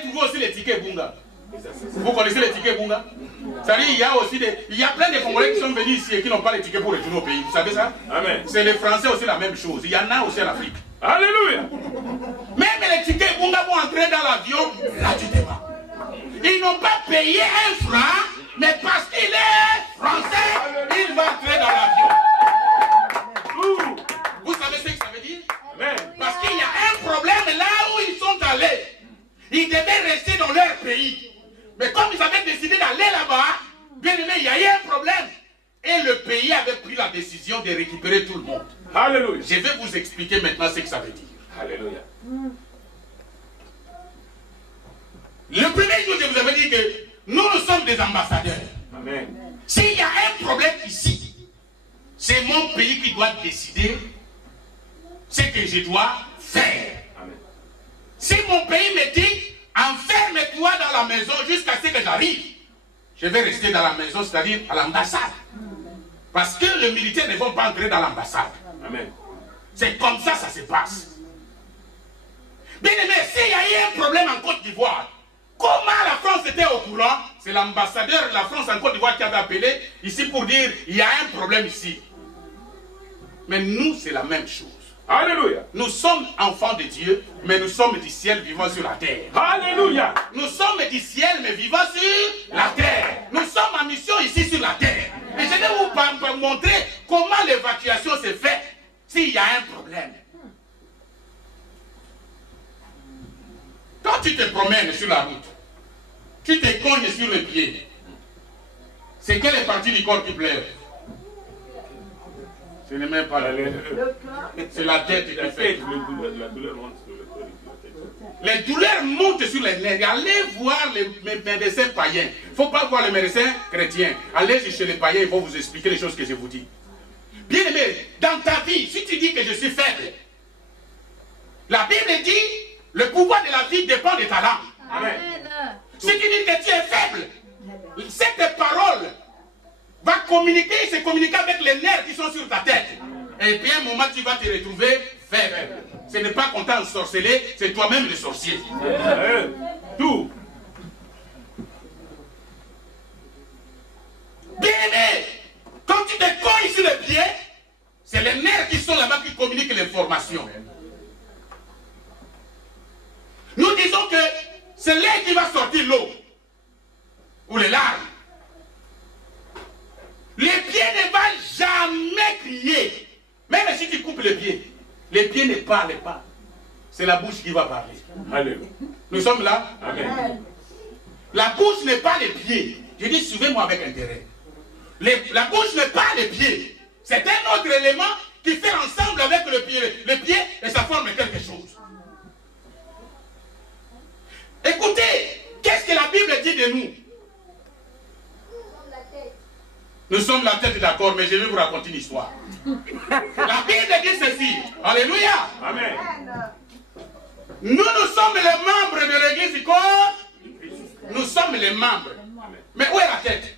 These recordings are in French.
allez trouver aussi les tickets Bunga. Vous connaissez les tickets Bunga? C'est-à-dire, il y a plein de Congolais qui sont venus ici et qui n'ont pas les tickets pour retourner au pays. Vous savez ça? Amen. C'est les Français aussi la même chose. Il y en a aussi en Afrique. Alléluia. Même les tickets Bunga vont entrer dans l'avion gratuitement. Ils n'ont pas payé un franc, mais parce qu'il est français, il va entrer dans l'avion. Vous savez ce que ça veut dire? Amen. Parce qu'il y a un problème là où ils sont allés. Ils devaient rester dans leur pays. Mais comme ils avaient décidé d'aller là-bas, bien aimé, il y a eu un problème. Et le pays avait pris la décision de récupérer tout le monde. Alléluia. Je vais vous expliquer maintenant ce que ça veut dire. Alléluia. Le premier jour, je vous avais dit que nous sommes des ambassadeurs. Amen. S'il y a un problème ici, c'est mon pays qui doit décider ce que je dois faire. Amen. Si mon pays me dit, enferme-toi dans la maison jusqu'à ce que j'arrive, je vais rester dans la maison, c'est-à-dire à l'ambassade. Parce que les militaires ne vont pas entrer dans l'ambassade. C'est comme ça ça se passe. Bien aimé, s'il y a eu un problème en Côte d'Ivoire, comment la France était au courant? C'est l'ambassadeur de la France en Côte d'Ivoire qui avait appelé ici pour dire il y a un problème ici. Mais nous, c'est la même chose. Alléluia. Nous sommes enfants de Dieu, mais nous sommes du ciel vivant sur la terre. Alléluia. Nous sommes du ciel, mais vivant sur la terre. Nous sommes en mission ici sur la terre. Et je vais vous montrer comment l'évacuation se fait s'il y a un problème. Quand tu te promènes sur la route, tu te cognes sur le pied. C'est quelle partie du corps qui pleure? Ce n'est même pas la tête. C'est la tête qui fait. Les douleurs montent sur les nerfs. Allez voir les médecins païens. Il ne faut pas voir les médecins chrétiens. Allez chez les païens, ils vont vous expliquer les choses que je vous dis. Bien aimé, dans ta vie, si tu dis que je suis faible, la Bible dit, le pouvoir de la vie dépend de ta langue. Amen. Si tu dis que tu es faible, cette parole va communiquer, se communiquer avec les nerfs qui sont sur ta tête. Et puis à un moment, tu vas te retrouver faible. Ce n'est pas qu'on t'a ensorcelé, c'est toi-même le sorcier. Tout. Bien aimé, quand tu te cognes sur le pied, c'est les nerfs qui sont là-bas qui communiquent l'information. Nous disons que c'est l'air qui va sortir l'eau. Ou les larmes. Les pieds ne vont jamais crier. Même si tu coupes les pieds ne parlent pas. C'est la bouche qui va parler. Alléluia. Nous sommes là? Amen. La bouche n'est pas les pieds. Je dis, suivez-moi avec intérêt. La bouche n'est pas les pieds. C'est un autre élément qui fait ensemble avec le pied et ça forme quelque chose. Écoutez, qu'est-ce que la Bible dit de nous? Nous sommes la tête, d'accord, mais je vais vous raconter une histoire. La Bible dit ceci. Alléluia. Amen. Nous sommes les membres de l'église du corps. Nous sommes les membres. Mais où est la tête?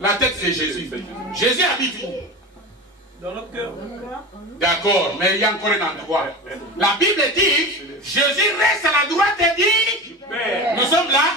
La tête, c'est Jésus. Jésus habite où? Dans notre cœur. D'accord, mais il y a encore un endroit. La Bible dit, Jésus reste à la droite et dit, nous sommes là.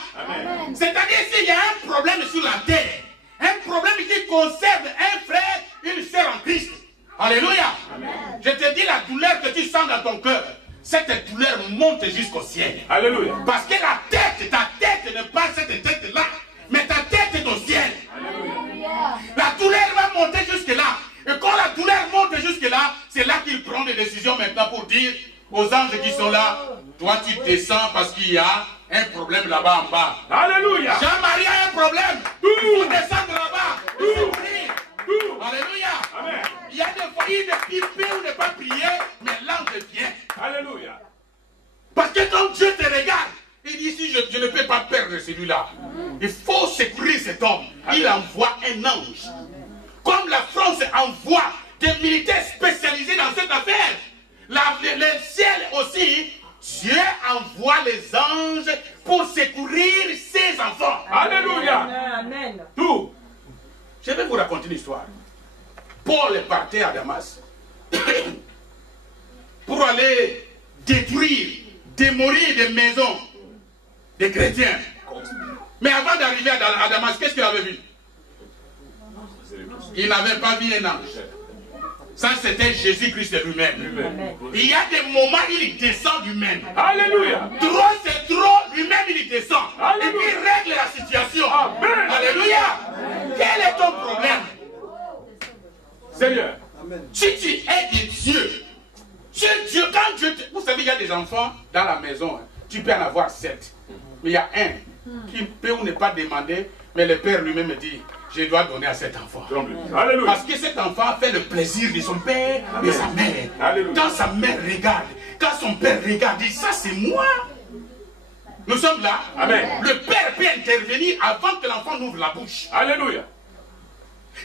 C'est-à-dire s'il y a un problème sur la terre, un problème qui concerne un frère, une sœur en Christ. Alléluia. Amen. Je te dis la douleur que tu sens dans ton cœur. Cette douleur monte jusqu'au ciel. Alléluia. Parce que la tête, ta tête n'est pas cette tête-là, mais ta tête est au ciel. Alléluia. La douleur va monter jusque-là. Et quand la douleur monte jusque-là, c'est là qu'il prend des décisions maintenant pour dire aux anges qui sont là, toi tu descends parce qu'il y a un problème là-bas en bas. Alléluia. Jean-Marie a un problème. Il faut descendre là-bas. Alléluia. Amen. Il y a des fois, il ne peut ou ne pas prier, mais l'ange vient. Alléluia. Parce que quand Dieu te regarde, il dit si je ne peux pas perdre celui-là. Il faut secourir cet homme. Il envoie un ange. Comme la France envoie des militaires spécialisés dans cette affaire, le ciel aussi, Dieu envoie les anges pour secourir ses enfants. Alléluia. Amen. Tout. Je vais vous raconter une histoire. Paul est parti à Damas pour aller détruire théories des maisons des chrétiens. Mais avant d'arriver à Damas, qu'est-ce qu'il avait vu? Il n'avait pas vu un ange. Ça, c'était Jésus-Christ lui-même. Il y a des moments où il descend lui-même. Alléluia. Trop, c'est trop, lui-même, il descend. Alléluia. Et puis, il règle la situation. Amen. Alléluia. Quel est ton problème? Seigneur. Si tu es de Dieu, Dieu, quand Dieu te... Vous savez, il y a des enfants dans la maison. Hein. Tu peux en avoir 7. Mais il y a un qui peut ou ne pas demander, mais le père lui-même me dit, je dois donner à cet enfant. Alléluia. Parce que cet enfant fait le plaisir de son père et de sa mère. Alléluia. Quand sa mère regarde, quand son père regarde, il dit, ça c'est moi. Nous sommes là. Amen. Le père peut intervenir avant que l'enfant n'ouvre la bouche. Alléluia.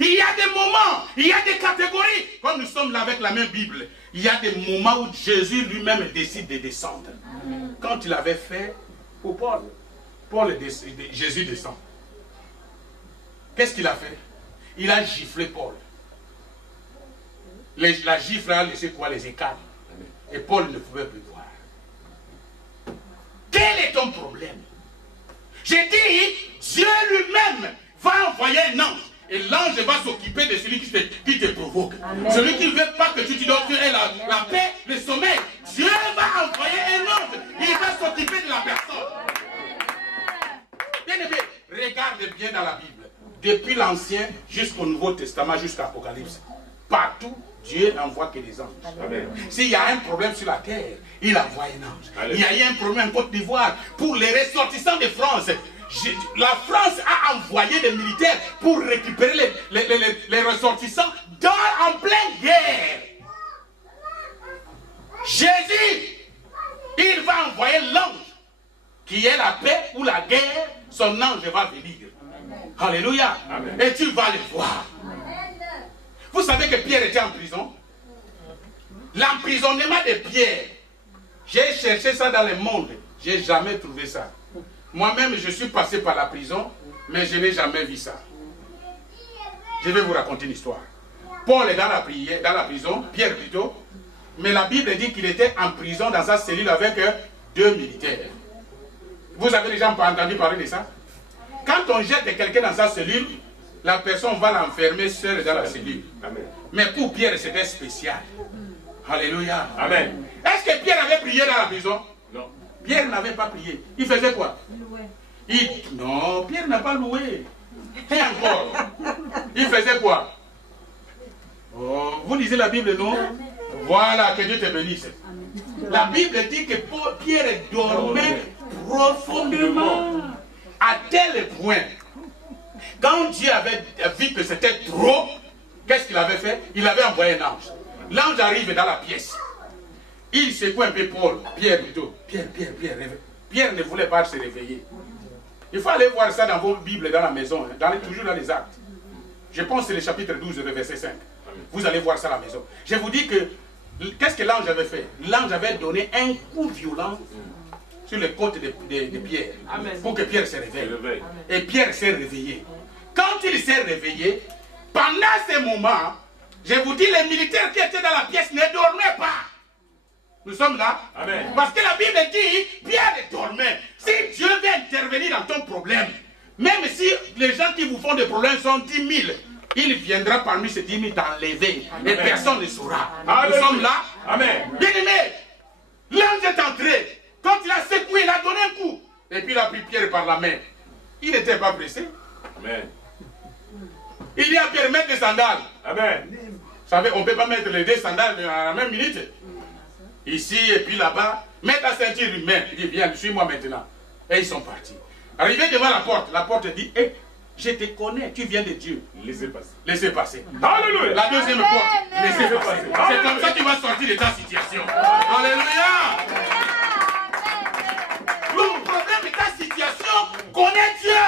Il y a des moments, il y a des catégories. Quand nous sommes là avec la même Bible, il y a des moments où Jésus lui-même décide de descendre. Quand il avait fait pour Paul, Jésus descend. Qu'est-ce qu'il a fait? Il a giflé Paul. La gifle a laissé quoi? Les écailles. Et Paul ne pouvait plus voir. Quel est ton problème? J'ai dit, Dieu lui-même va envoyer un ange. Et l'ange va s'occuper de celui qui te provoque. Amen. Celui qui ne veut pas que tu te donnes la paix, le sommeil. Dieu va envoyer un ange. Il va s'occuper de la personne. Bien aimé, regarde bien dans la Bible. Depuis l'Ancien jusqu'au Nouveau Testament, jusqu'à l'Apocalypse. Partout, Dieu n'envoie que des anges. S'il y a un problème sur la terre, il envoie un ange. Amen. Il y a eu un problème en Côte d'Ivoire. Pour les ressortissants de France, la France a envoyé des militaires pour récupérer les ressortissants en pleine guerre. Jésus, il va envoyer l'ange qui est la paix ou la guerre. Son ange va venir. Alléluia. Amen. Et tu vas le voir. Vous savez que Pierre était en prison. L'emprisonnement de Pierre, j'ai cherché ça dans le monde. Je n'ai jamais trouvé ça. Moi-même, je suis passé par la prison, mais je n'ai jamais vu ça. Je vais vous raconter une histoire. Paul est dans la prison, Pierre plutôt, mais la Bible dit qu'il était en prison dans sa cellule avec 2 militaires. Vous avez déjà entendu parler de ça? Quand on jette quelqu'un dans sa cellule, la personne va l'enfermer seule dans la cellule. Amen. Mais pour Pierre, c'était spécial. Alléluia. Amen. Est-ce que Pierre avait prié dans la prison? Non. Pierre n'avait pas prié. Il faisait quoi? Non, Pierre n'a pas loué. Et encore. Il faisait quoi? Oh, vous lisez la Bible, non? Voilà, que Dieu te bénisse. La Bible dit que Pierre dormait profondément. À tel point, quand Dieu avait vu que c'était trop, qu'est-ce qu'il avait fait? Il avait envoyé un ange. L'ange arrive dans la pièce. Il secoue un peu Pierre plutôt. Pierre ne voulait pas se réveiller. Il faut aller voir ça dans vos Bibles, dans la maison, toujours dans les actes. Je pense que c'est le chapitre 12, le verset 5. Vous allez voir ça à la maison. Je vous dis que, qu'est-ce que l'ange avait fait? L'ange avait donné un coup violent sur les côtes de Pierre. Amen. Pour que Pierre se réveille. Et Pierre s'est réveillé. Quand il s'est réveillé, pendant ce moment, je vous dis, les militaires qui étaient dans la pièce ne dormaient pas. Nous sommes là. Amen. Parce que la Bible dit, Pierre dormait. Si Dieu veut intervenir dans ton problème, même si les gens qui vous font des problèmes sont 10 000, il viendra parmi ces 10 000 t'enlever. Et personne ne saura. Amen. Nous sommes là. Amen. Bien aimé, l'ange est entré. Quand il a secoué, il a donné un coup. Et puis il a pris Pierre par la main. Il n'était pas pressé. Amen. Il dit à Pierre, mettre des sandales. Amen. Vous savez, on ne peut pas mettre les 2 sandales à la même minute. Ici et puis là-bas, mets ta ceinture humaine. Il dit, viens, suis-moi maintenant. Et ils sont partis. Arrivé devant la porte dit, hé, je te connais, tu viens de Dieu. Laissez passer. Laissez passer. Alléluia. La deuxième porte, laissez passer. C'est comme ça que tu vas sortir de ta situation. Alléluia. Le problème de ta situation, connais Dieu.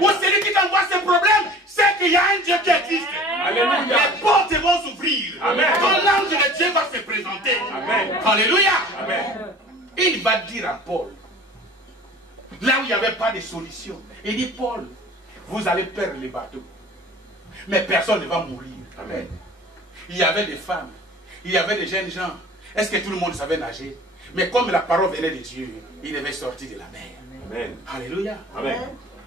Ou celui qui t'envoie ce problème, c'est qu'il y a un Dieu qui existe. Alléluia. Les portes vont s'ouvrir. Quand l'ange de Dieu va se présenter. Amen. Alléluia. Amen. Il va dire à Paul, là où il n'y avait pas de solution, il dit, Paul, vous allez perdre les bateaux. Mais personne ne va mourir. Amen. Il y avait des femmes, il y avait des jeunes gens. Est-ce que tout le monde savait nager? Mais comme la parole venait de Dieu, il devait sortir de la mer. Amen. Alléluia. Amen.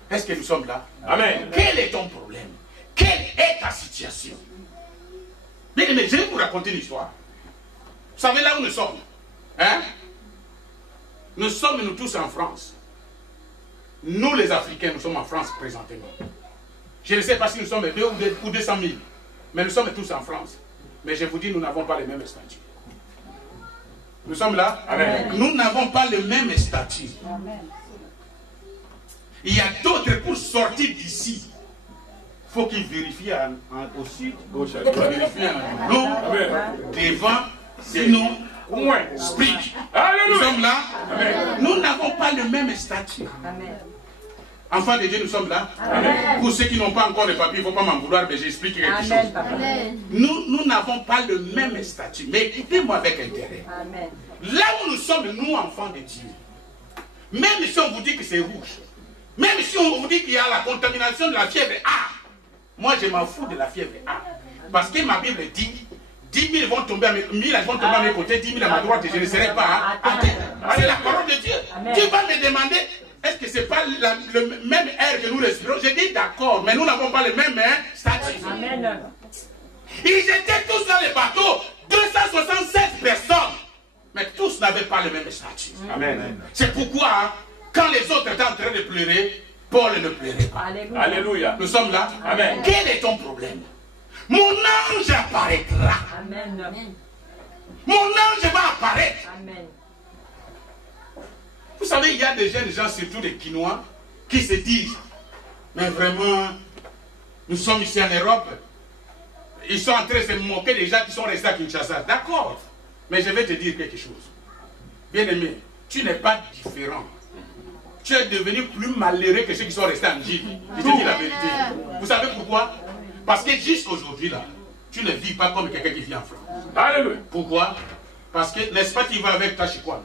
Est-ce que nous sommes là? Amen. Quel est ton problème? Quelle est ta situation? Bien aimé, je vais vous raconter l'histoire. Vous savez là où nous sommes? Hein? Nous sommes, nous tous en France. Nous les Africains, nous sommes en France présentement. Je ne sais pas si nous sommes 2 ou 200 000. Mais nous sommes tous en France. Mais je vous dis, nous n'avons pas les mêmes statuts. Nous sommes là? Amen. Nous n'avons pas le même statut. Amen. Il y a d'autres pour sortir d'ici. Il faut qu'ils vérifient au sud, Gauche à ils droite. vérifient en haut, Amen. devant, sinon, Moins. speak. Nous Alléluia. sommes là. Amen. Nous n'avons pas le même statut. Amen. Enfants de Dieu, nous sommes là. Amen. Pour ceux qui n'ont pas encore de papier, il ne faut pas m'en vouloir, mais j'explique quelque Amen, chose. papa. Nous n'avons pas le même statut. Mais écoutez-moi avec intérêt. Amen. Là où nous sommes, nous, enfants de Dieu, même si on vous dit que c'est rouge, même si on vous dit qu'il y a la contamination de la fièvre A, moi je m'en fous de la fièvre A. Parce que ma Bible dit, 10 000 vont tomber à mes, 1000 vont tomber à mes côtés, 10 000 à ma droite et je ne serai pas à terre. C'est la parole de Dieu. Amen. Tu vas me demander, est-ce que ce n'est pas le même air que nous respirons? Je dis d'accord, mais nous n'avons pas le même statut. Amen. Ils étaient tous dans les bateaux, 276 personnes. Mais tous n'avaient pas le même statut. Amen. C'est pourquoi, hein, quand les autres étaient en train de pleurer, Paul ne pleurait pas. Alléluia. Alléluia. Nous sommes là. Amen. Quel est ton problème? Mon ange apparaîtra. Amen. Mon ange va apparaître. Amen. Vous savez, il y a des jeunes gens, surtout des Quinois, qui se disent, mais vraiment, nous sommes ici en Europe. Ils sont en train de se moquer des gens qui sont restés à Kinshasa. D'accord. Mais je vais te dire quelque chose. Bien-aimé, tu n'es pas différent. Tu es devenu plus malheureux que ceux qui sont restés en Gilles. Je te dis la vérité. Vous savez pourquoi? Parce que jusqu'aujourd'hui, là, tu ne vis pas comme quelqu'un qui vit en France. Alléluia. Pourquoi? Parce que, n'est-ce pas, tu vas avec ta chikwame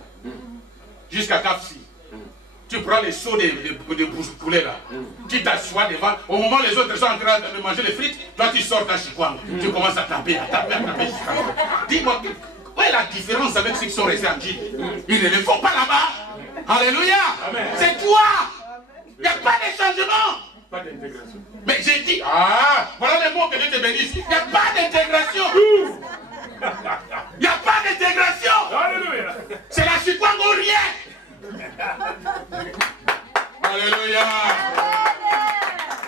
jusqu'à Kafsi. Tu prends les seaux de poulet là. Tu t'assois devant. Au moment où les autres sont en train de manger les frites, toi tu sors ta chikwame. Tu commences à taper, à taper, à taper. Dis-moi, quelle est la différence avec ceux qui sont restés en Gilles? Ils ne le font pas là-bas. Alléluia. Amen. C'est toi. Il n'y a pas de changement. Pas d'intégration. Mais j'ai dit, voilà les mots que Dieu te bénisse. Il n'y a pas d'intégration. Il n'y a pas d'intégration. Alléluia. C'est la chikwame ou rien. Alléluia.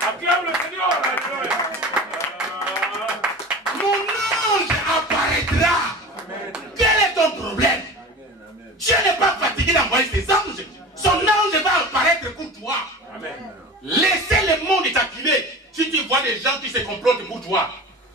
Acclame le Seigneur. Alléluia. Mon ange apparaîtra. Quel est ton problème? Dieu n'est pas fatigué d'envoyer ses anges. Son ange va apparaître pour toi. Amen. Laissez le monde t'acculer. Si tu vois des gens qui se complotent pour toi,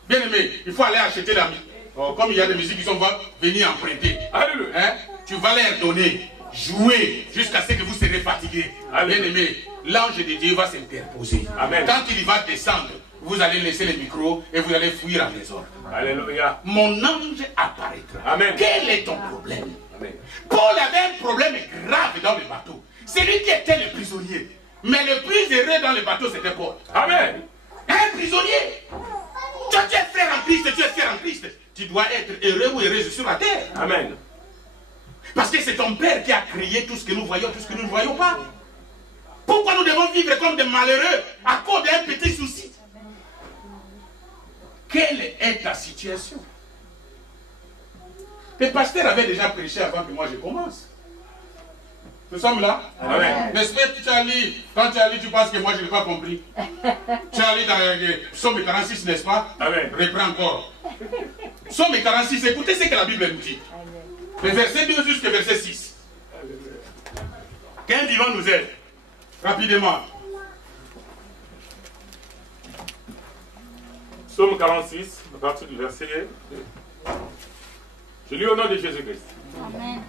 bien aimé, il faut aller acheter la musique. Oh, comme il y a des musiques qui sont venir emprunter. Alléluia. Hein? Tu vas leur donner, jouer jusqu'à ce que vous serez fatigués. Bien aimé, l'ange de Dieu va s'interposer. Amen. Quand il va descendre, vous allez laisser les micros et vous allez fuir en désordre. Alléluia. Mon ange apparaîtra. Amen. Quel est ton problème? Amen. Paul avait un problème grave dans le bateau. C'est lui qui était le prisonnier. Mais le plus heureux dans le bateau, c'était Paul. Amen. Un prisonnier. Toi, tu es frère en Christ, tu es frère en Christ. Tu dois être heureux ou heureuse sur la terre. Amen. Parce que c'est ton Père qui a créé tout ce que nous voyons, tout ce que nous ne voyons pas. Pourquoi nous devons vivre comme des malheureux à cause d'un petit souci? Quelle est ta situation? Le pasteur avait déjà prêché avant que moi je commence. Nous sommes là. Amen. N'est-ce pas que tu as lu? Quand tu as lu, tu penses que moi je n'ai pas compris. Tu as lu dans Psaume 46, n'est-ce pas? Amen. Reprends encore. Psaume 46, écoutez ce que la Bible nous dit. Le verset 2 jusqu'au verset 6. Qu'un vivant nous aide. Rapidement. Psaume 46, à partir du verset 2. Je lis au nom de Jésus-Christ. Amen.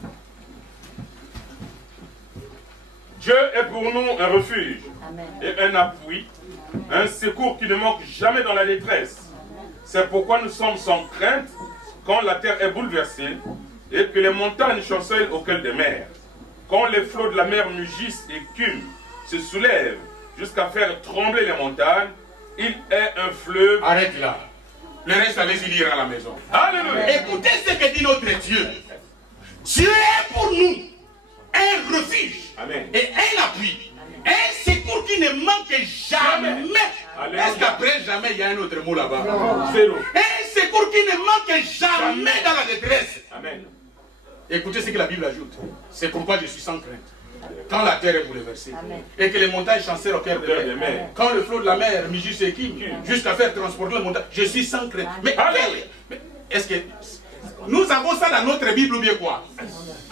Dieu est pour nous un refuge Amen. et un appui, un secours qui ne manque jamais dans la détresse. C'est pourquoi nous sommes sans crainte quand la terre est bouleversée et que les montagnes chancellent au cœur des mers. Quand les flots de la mer mugissent et cument, se soulèvent jusqu'à faire trembler les montagnes, il est un fleuve. Arrête là. Le reste, allez-y lire à la maison. Alléluia. Écoutez ce que dit notre Dieu. Dieu est pour nous un refuge. Amen. Et un appui. Un secours qui ne manque jamais. Est-ce qu'après jamais il y a un autre mot là-bas? Zéro. Un secours qui ne manque jamais dans la détresse. Amen. Écoutez ce que la Bible ajoute. C'est pourquoi je suis sans crainte. Quand la terre est bouleversée, et que les montagnes chancèrent au cœur de mer, quand le flot de la mer m'y séquille, jusqu'à faire transporter les montagnes, je suis sans crainte. Mais est-ce que nous avons ça dans notre Bible ou bien quoi?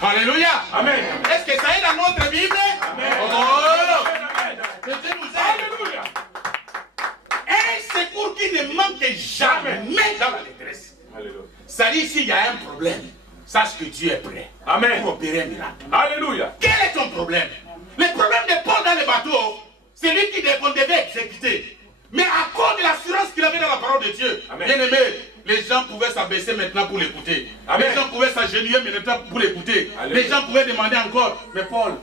Alléluia. Amen. Est-ce que ça est dans notre Bible? Amen. Oh, que Dieu nous aide. Alléluia. Un secours qui ne manque jamais dans la détresse. Ça dit s'il y a un problème, sache que Dieu est prêt. Amen. Pour opérer un miracle. Alléluia. Quel est ton problème? Le problème de Paul dans le bateau, c'est lui qu'on devait exécuter. Mais à cause de l'assurance qu'il avait dans la parole de Dieu, bien aimé, les gens pouvaient s'abaisser maintenant pour l'écouter. Les gens pouvaient s'agenouiller maintenant pour l'écouter. Les gens pouvaient demander encore, mais Paul,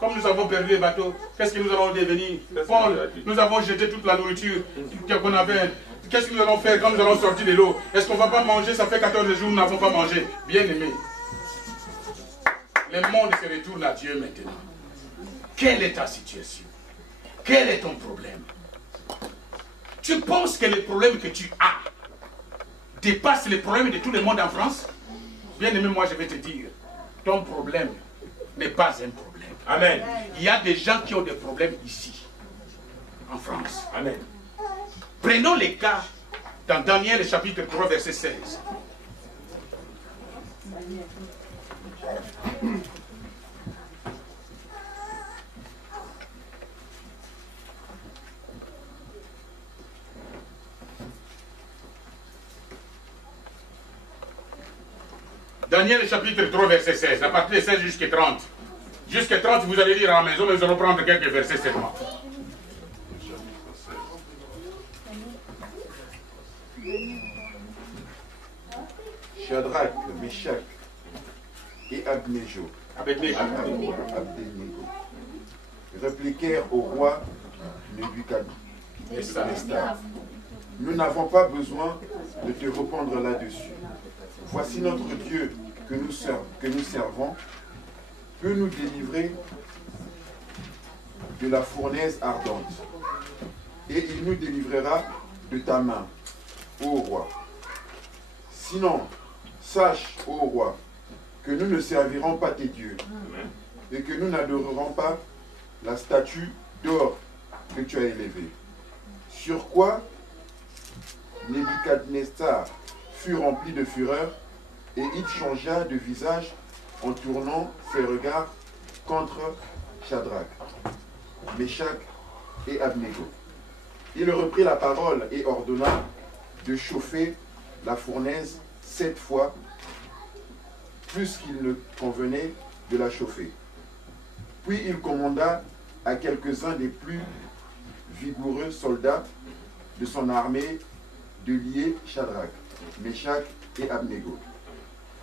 comme nous avons perdu le bateau, qu'est-ce que nous allons devenir? Paul, nous avons jeté toute la nourriture qu'on avait. Qu'est-ce que nous allons faire quand nous allons sortir de l'eau? Est-ce qu'on ne va pas manger? Ça fait 14 jours que nous n'avons pas mangé. Bien aimé, le monde se retourne à Dieu maintenant. Quelle est ta situation? Quel est ton problème? Tu penses que le problème que tu as dépasse les problèmes de tout le monde en France? Bien aimé, moi je vais te dire, ton problème n'est pas un problème. Amen. Il y a des gens qui ont des problèmes ici, en France. Amen. Prenons les cas dans Daniel chapitre 3 verset 16. Daniel chapitre 3 verset 16, à partir de 16 jusqu'à 30. Jusqu'à 30, vous allez lire à la maison, mais nous allons prendre quelques versets seulement. Shadrach, Meshach et Abednego répliquèrent au roi Nebuchadnezzar. Nous n'avons pas besoin de te répondre là-dessus. Voici notre Dieu que nous servons peut nous délivrer de la fournaise ardente. Et il nous délivrera de ta main, ô roi. Sinon, sache, ô roi, que nous ne servirons pas tes dieux et que nous n'adorerons pas la statue d'or que tu as élevée. Sur quoi Nebuchadnezzar fut rempli de fureur et il changea de visage en tournant ses regards contre Shadrach, Meshach et Abednego. Il reprit la parole et ordonna de chauffer la fournaise 7 fois plus qu'il ne convenait de la chauffer. Puis il commanda à quelques-uns des plus vigoureux soldats de son armée de lier Shadrach, Meshach et Abednego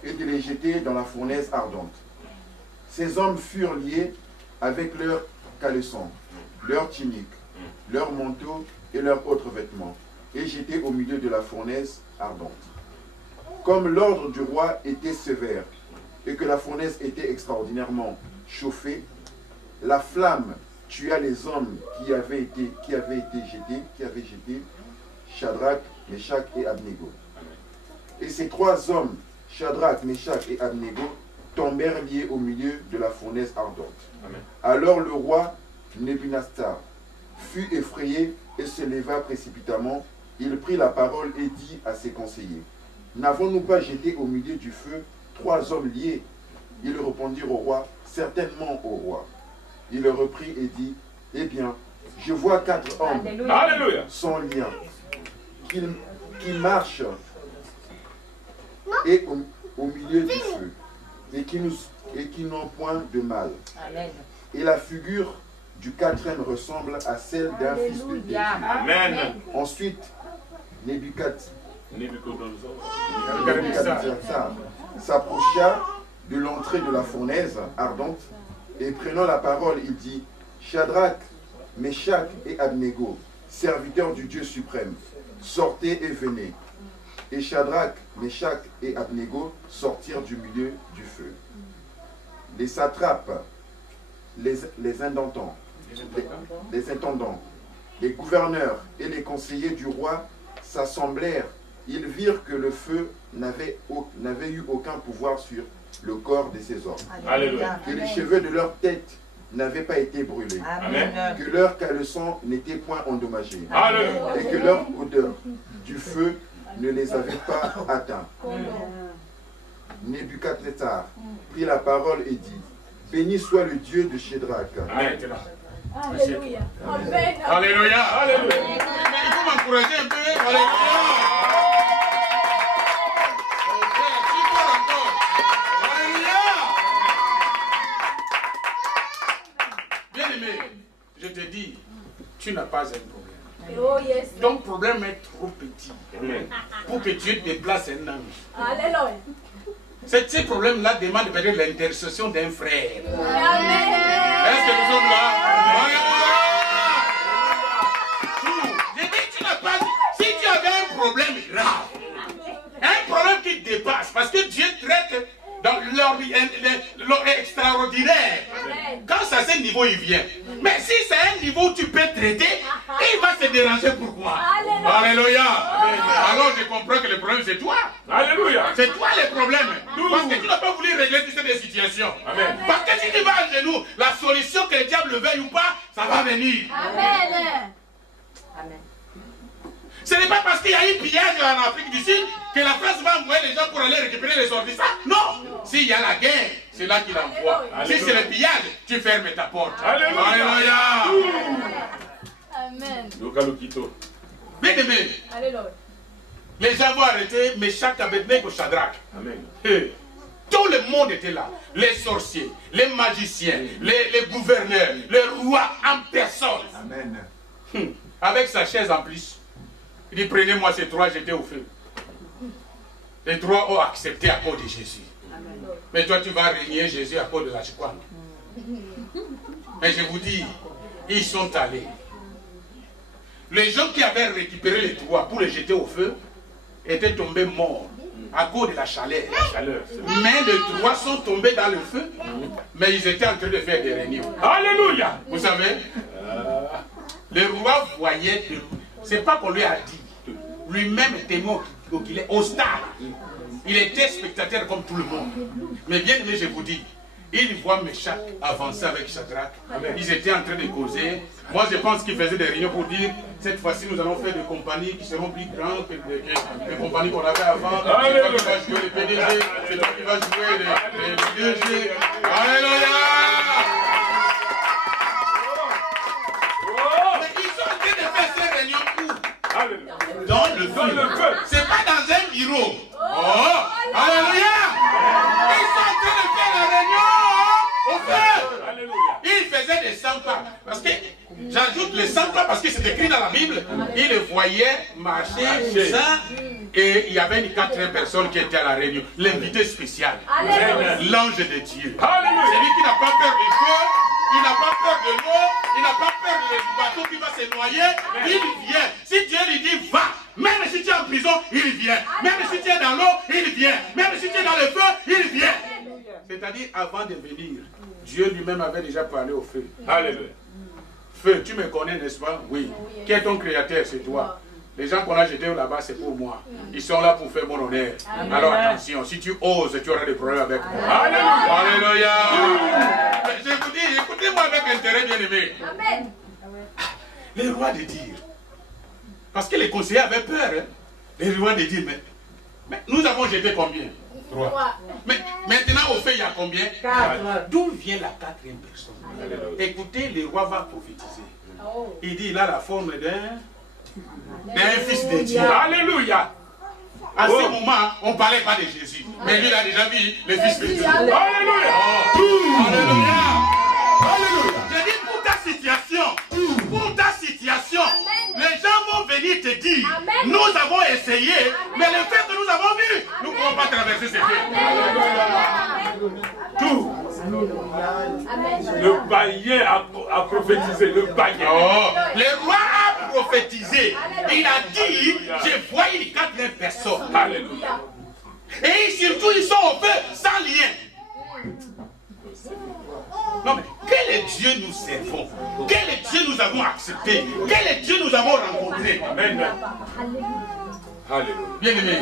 et de les jeter dans la fournaise ardente. Ces hommes furent liés avec leurs caleçons, leurs tuniques, leurs manteaux et leurs autres vêtements, et jetés au milieu de la fournaise ardente. Comme l'ordre du roi était sévère et que la fournaise était extraordinairement chauffée, la flamme tua les hommes qui avaient jeté Shadrach, Meshach et Abednego. Et ces 3 hommes, Shadrach, Meshach et Abednego, tombèrent liés au milieu de la fournaise ardente. Amen. Alors le roi Nebuchadnezzar fut effrayé et se leva précipitamment. Il prit la parole et dit à ses conseillers, « N'avons-nous pas jeté au milieu du feu 3 hommes liés ?» Ils répondirent au roi, « Certainement, au roi. » Il reprit et dit, « Eh bien, je vois 4 hommes Alléluia. sans lien, qui marchent et au milieu du feu, et qui n'ont point de mal. Amen. Et la figure du 4e ressemble à celle d'un fils de Dieu. Amen. Ensuite, Nebuchadnezzar s'approcha de l'entrée de la fournaise ardente et prenant la parole, il dit, « Shadrach, Meshach et Abednego, serviteurs du Dieu suprême, sortez et venez. » Et Shadrach, Meshach et Abednego sortirent du milieu du feu. les satrapes, les intendants, les gouverneurs et les conseillers du roi s'assemblèrent. Ils virent que le feu n'avait eu aucun pouvoir sur le corps de ces hommes. Alléluia. Que les cheveux de leur tête n'avaient pas été brûlés. Amen. Que leur caleçon n'était point endommagé. Alléluia. Et que leur odeur du feu ne les avait pas atteints. Nebuchadnezzar prit la parole et dit: béni soit le Dieu de Shadrach. Alléluia. Amen. Alléluia. Alléluia. Il faut m'encourager un peu. Alléluia. Ok, super encore. Alléluia. Bien-aimé, je te dis, tu n'as pas un problème. Oh yes. Ton problème est trop petit pour que Dieu déplace un ange. Alléluia. Ces problèmes-là demandent peut-être l'intercession d'un frère. Amen. Est-ce que nous sommes là? Alléluia. Je dis, tu n'as pas. Si tu avais un problème grave, un problème qui dépasse, parce que Dieu traite dans l'extraordinaire. Quand c'est à ce niveau, il vient. Mais si c'est un niveau où tu peux traiter, il va se déranger. Pourquoi? Alléluia. Alors je comprends que le problème c'est toi. Alléluia. C'est toi le problème. Parce que tu n'as pas voulu régler toutes ces situations. Amen. Parce que si tu vas à genoux, la solution que le diable veuille ou pas, ça va venir. Amen. Amen. Ce n'est pas parce qu'il y a eu pillage en Afrique du Sud que la France va envoyer les gens pour aller récupérer les sortissants. Non. S'il y a la guerre, c'est là qu'il envoie. Si c'est le pillage, tu fermes ta porte. Alléluia. Alléluia. Amen. Bien aimé, Alléluia. les gens vont arrêter Meshach, Abednego, Shadrach. Amen. Tout le monde était là. Les sorciers, les magiciens, les gouverneurs, les rois en personne. Amen. Avec sa chaise en plus. Il dit, prenez-moi ces trois, j'étais au feu. Les trois ont accepté à cause de Jésus. Amen. Mais toi, tu vas régner Jésus à cause de la chikwame. Mais je vous dis, ils sont allés. Les gens qui avaient récupéré les trois pour les jeter au feu étaient tombés morts à cause de la chaleur. Mais les trois sont tombés dans le feu, mais ils étaient en train de faire des réunions. Alléluia. Vous savez, le roi voyait, c'est pas qu'on lui a dit, lui-même témoin qu'il est au stade. Il était spectateur comme tout le monde. Mais bien aimé, je vous dis, il voit Meshach avancer avec Shadrach. Ils étaient en train de causer. Moi, je pense qu'ils faisaient des réunions pour dire, cette fois-ci, nous allons faire des compagnies qui seront plus grandes que les compagnies qu'on avait avant. C'est toi qui vas jouer les PDG, c'est toi qui vas jouer les DG. Alléluia! Mais ils sont en train de faire ces réunions où? Dans le feu. C'est pas dans un bureau. Oh! Alléluia! Ils sont en train de faire la réunion au feu. Ils faisaient des 100 pas. Parce que, j'ajoute les 100 pas parce que c'est écrit dans la Bible. Ils le voyaient marcher, tout ça. Et il y avait une 4 personnes qui étaient à la réunion. L'invité spécial. L'ange de Dieu. Celui qui n'a pas peur du feu. Il n'a pas peur de l'eau, il n'a pas peur du bateau qui va se noyer, il vient. Si Dieu lui dit va, même si tu es en prison, il vient. Même si tu es dans l'eau, il vient. Même si tu es dans le feu, il vient. C'est-à-dire, avant de venir, Dieu lui-même avait déjà parlé au feu. Alléluia. Feu, tu me connais, n'est-ce pas? Oui. Qui est ton créateur? C'est toi. Les gens qu'on a jetés là-bas, c'est pour moi. Ils sont là pour faire mon honneur. Alors attention, si tu oses, tu auras des problèmes avec moi. Alléluia. Alléluia. Je vous dis, écoutez-moi avec intérêt, bien-aimé. Amen. Les rois de dire. Parce que les conseillers avaient peur. Hein? Les rois de dire, mais nous avons jeté combien? 3. Mais maintenant, au fait, il y a combien? 4. D'où vient la 4e personne? Écoutez, le roi va prophétiser. Il dit, il a la forme d'un fils de Dieu. Alléluia. À ce moment, on ne parlait pas de Jésus. Mais lui, il a déjà vu le fils de Dieu. Alléluia. Alléluia. Alléluia. Je dis pour ta situation, les gens vont venir te dire, nous avons essayé, mais le fait que nous avons vu, nous ne pouvons pas traverser ces feux. Tout. Le païen a prophétisé, le païen. Oh, le roi a prophétisé. Il a dit, je vois une 4e personne. Alléluia. Et surtout, ils sont au feu sans lien. Non, mais quel Dieu nous servons? Quel Dieu nous avons accepté? Quel Dieu nous avons rencontré? Amen. Alléluia. Bien aimé,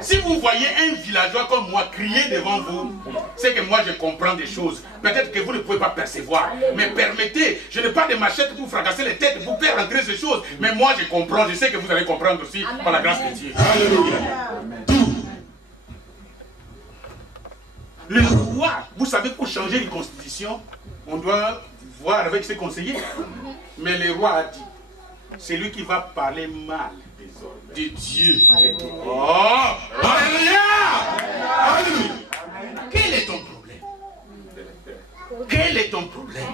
si vous voyez un villageois comme moi crier devant vous, c'est que moi je comprends des choses. Peut-être que vous ne pouvez pas percevoir. Mais permettez, je n'ai pas de machette pour fracasser les têtes, pour faire rentrer ces choses. Mais moi je comprends, je sais que vous allez comprendre aussi par la grâce de Dieu. Alléluia. Le roi, vous savez, pour changer une constitution, on doit voir avec ses conseillers. Mais le roi a dit, c'est lui qui va parler mal de Dieu. Oh, alléluia! Alléluia! Quel est ton problème? Quel est ton problème?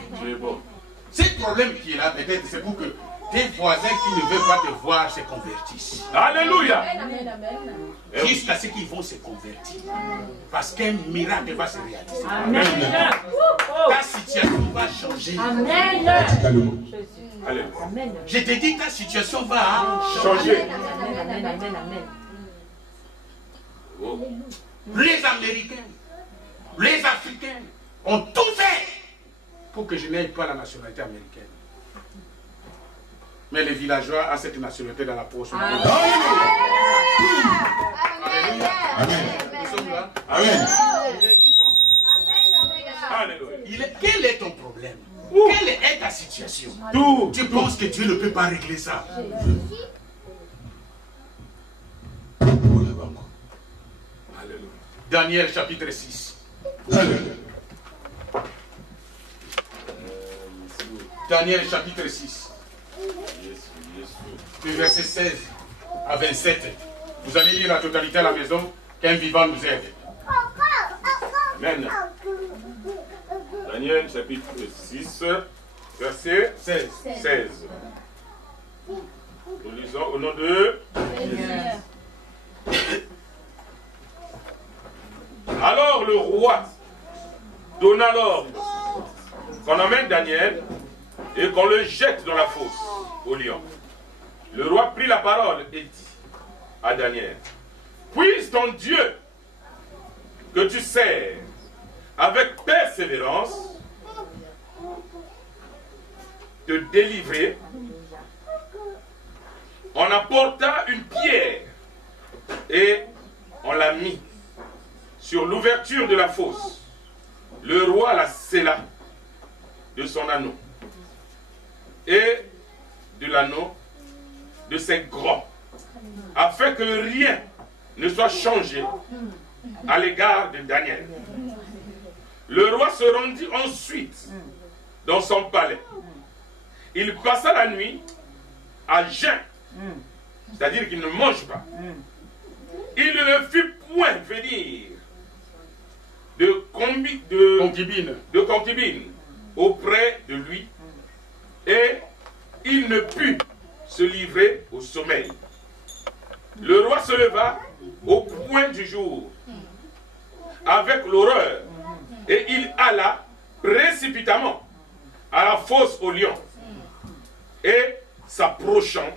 Ce problème qui est là, peut-être, c'est pour que tes voisins qui ne veulent pas te voir se convertissent. Alléluia! Jusqu'à ce qu'ils vont se convertir. Parce qu'un miracle va se réaliser. Amen. Ta situation va changer. Amen. Alléluia. Je te dis, ta situation va Changer. Amen. Amen. Oh. Les Américains, les Africains ont tout fait pour que je n'aie pas la nationalité américaine. Mais les villageois ont cette nationalité dans la poche. Alléluia. Nous sommes là. Amen. Il est vivant. Alléluia. Quel est ton problème? Quelle est ta situation? Tout. Tu penses que Dieu ne peut pas régler ça? Alléluia. Daniel chapitre 6. Alléluia. Daniel chapitre 6. Du verset 16 à 27. Vous allez lire la totalité à la maison, qu'un vivant nous aide. Amen. Daniel chapitre 6, verset 16. Nous lisons au nom de... Alors le roi donna l'ordre qu'on emmène Daniel et qu'on le jette dans la fosse au lion. Le roi prit la parole et dit à Daniel, puisse ton Dieu que tu sers avec persévérance te délivrer. On apporta une pierre et on l'a mis sur l'ouverture de la fosse. Le roi la scella de son anneau et de l'anneau de ses grands, afin que rien ne soit changé à l'égard de Daniel. Le roi se rendit ensuite dans son palais. Il passa la nuit à jeun, c'est-à-dire qu'il ne mange pas. Il ne fut point venir de concubine auprès de lui, et il ne put se livrer au sommeil. Le roi se leva au point du jour avec l'horreur, et il alla précipitamment à la fosse au lion, et s'approchant